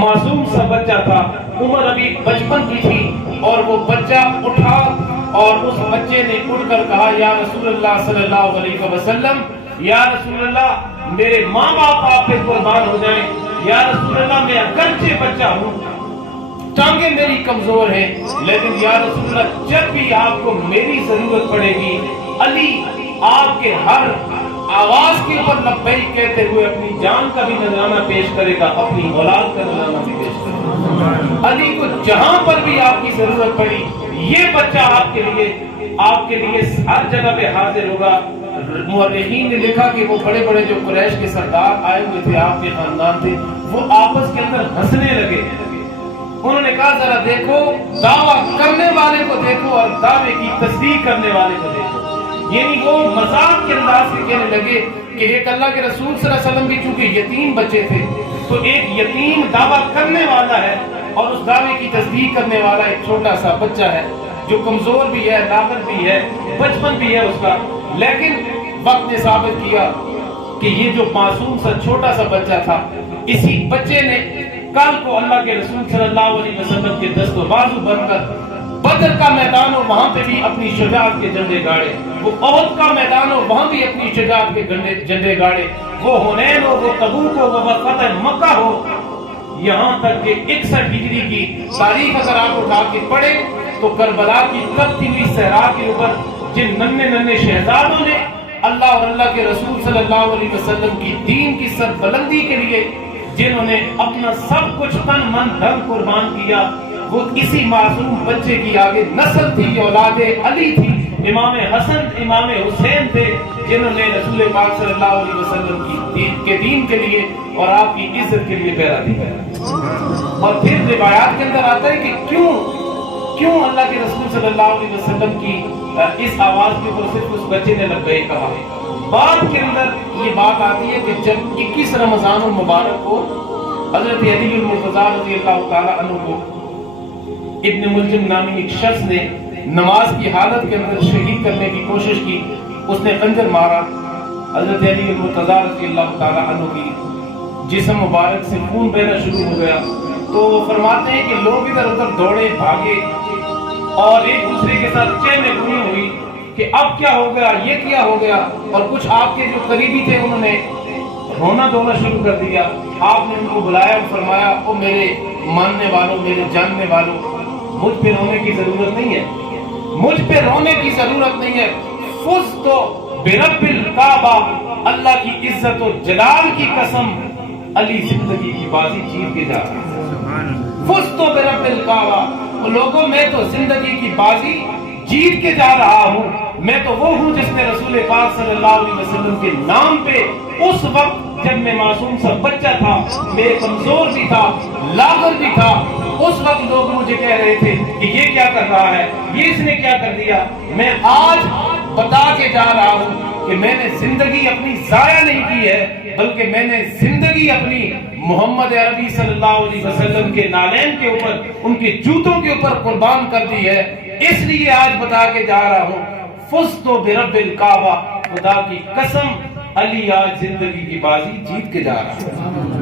معصوم سا بچہ تھا، عمر ابھی بچپن کی تھی، اور وہ بچہ اٹھا اور اس بچے نے اٹھ کر کہا یا رسول اللہ صلی اللہ علیہ وسلم، یا رسول اللہ میرے ماں باپ آپ پہ قربان ہو جائیں، یا رسول اللہ میں اگرچہ بچہ ہوں، ٹانگیں میری کمزور ہیں، لیکن یا رسول اللہ جب بھی آپ کو میری ضرورت پڑے گی، علی آپ کے ہر آواز کے اوپر لبیک کہتے ہوئے اپنی جان کا بھی نذرانہ پیش کرے گا، اپنی اولاد کا نذرانہ بھی پیش کرے گا۔ علی کو جہاں پر بھی آپ کی ضرورت پڑی، یہ بچہ آپ کے لیے ہر جگہ پہ حاضر ہوگا۔ مورخین نے لکھا کہ وہ بڑے بڑے جو قریش کے سردار آئے ہوئے تھے، آپ کے خاندان تھے، وہ آپس کے اندر ہنسنے لگے۔ انہوں نے کہا ذرا دیکھو، دعویٰ کرنے والے کو دیکھو اور دعوے کی تصدیق کرنے والے کو دیکھو۔ یعنی وہ مذاق کے انداز سے کہنے لگے کہ ایک اللہ کے رسول صلی اللہ علیہ وسلم بھی چونکہ یتیم بچے تھے، تو ایک یتیم دعویٰ کرنے والا ہے اور اس دعوے کی تصدیق کرنے والا ایک چھوٹا سا بچہ ہے جو کمزور بھی ہے، لاغر بھی ہے، بچپن بھی ہے اس کا، لیکن وقت نے ثابت کیا کہ یہ جو معصوم سا چھوٹا سا بچہ تھا، اسی بچے نے کل کو اللہ کے رسول صلی اللہ علیہ وسلم کے دست و بازو بن کر بدر کا میدان ہو وہاں پہ بھی اپنی شجاعت کے جھنڈے گاڑے، وہ احد کا میدان ہو وہاں بھی اپنی شجاعت کے جھنڈے گاڑے، وہ حنین ہو، وہ تبوک ہو، وہ فتح مکہ ہو، یہاں تک کہ 61 ہجری کی تاریخ اگر آپ اٹھا کے پڑھیں تو کربلا کی تپتی ہوئی صحرا کے اوپر جن ننھے شہزادوں نے اللہ اور اللہ کے رسول صلی اللہ علیہ وسلم کی دین کی سربلندی کے لیے جنہوں نے اپنا سب کچھ تن من دھن قربان کیا، وہ اسی معصوم بچے کی آگے نسل تھی، اولاد علی تھی، امام حسن امام حسین تھے، جنہوں نے رسول پاک صلی اللہ علیہ وسلم کی دین کے لیے اور آپ کی عزت کے لیے پہرا دیا۔ اور پھر روایات کے اندر آتا ہے کہ کیوں اللہ کے رسول صلی اللہ علیہ وسلم کی اس آواز کے اوپر صرف اس بچے نے لبیک کہا۔ بعد کے اندر یہ بات آتی ہے کہ جب 21 رمضان المبارک کو حضرت علی المرتضیٰ رضی اللہ تعالیٰ عنہ کو ابن ملجم نامی ایک شخص نے نماز کی حالت کے اندر شہید کرنے کی کوشش کی، اس نے خنجر مارا، حضرت علی المرتضیٰ رضی اللہ تعالیٰ عنہ کی جسم مبارک سے خون بہنا شروع ہو گیا، تو وہ فرماتے ہیں کہ لوگ ادھر ادھر دوڑے بھاگے اور ایک دوسرے کے ساتھ چہمہ گونی ہوئی کہ اب کیا ہو گیا، یہ کیا ہو گیا، اور کچھ آپ کے جو قریبی تھے انہوں نے رونا دھونا شروع کر دیا۔ آپ نے ان کو بلایا اور فرمایا او میرے ماننے والوں، میرے جاننے والوں، مجھ پہ رونے کی ضرورت نہیں ہے، مجھ پہ رونے کی ضرورت نہیں ہے، فزت برب الکعبہ، اللہ کی عزت و جلال کی قسم، علی زندگی کی بازی جیت کے جا رہا ہے۔ فزت برب الکعبہ، لوگوں میں تو زندگی کی بازی جیت کے جا رہا ہوں، میں تو وہ ہوں جس نے رسول پاک صلی اللہ علیہ وسلم کے نام پہ اس وقت جب میں معصوم سا بچہ تھا، میں کمزور بھی تھا، لاغر بھی تھا، اس وقت لوگ مجھے کہہ رہے تھے کہ یہ کیا کر رہا ہے، یہ اس نے کیا کر دیا، میں آج بتا کے جا رہا ہوں کہ میں نے زندگی اپنی ضائع نہیں کی ہے، بلکہ میں نے زندگی اپنی محمد عربی صلی اللہ علیہ وسلم کے نالین کے اوپر، ان کے جوتوں کے اوپر قربان کر دی ہے، اس لیے آج بتا کے جا رہا ہوں فزت برب الکعبہ، خدا کی قسم علی آج زندگی کی بازی جیت کے جا رہا ہے۔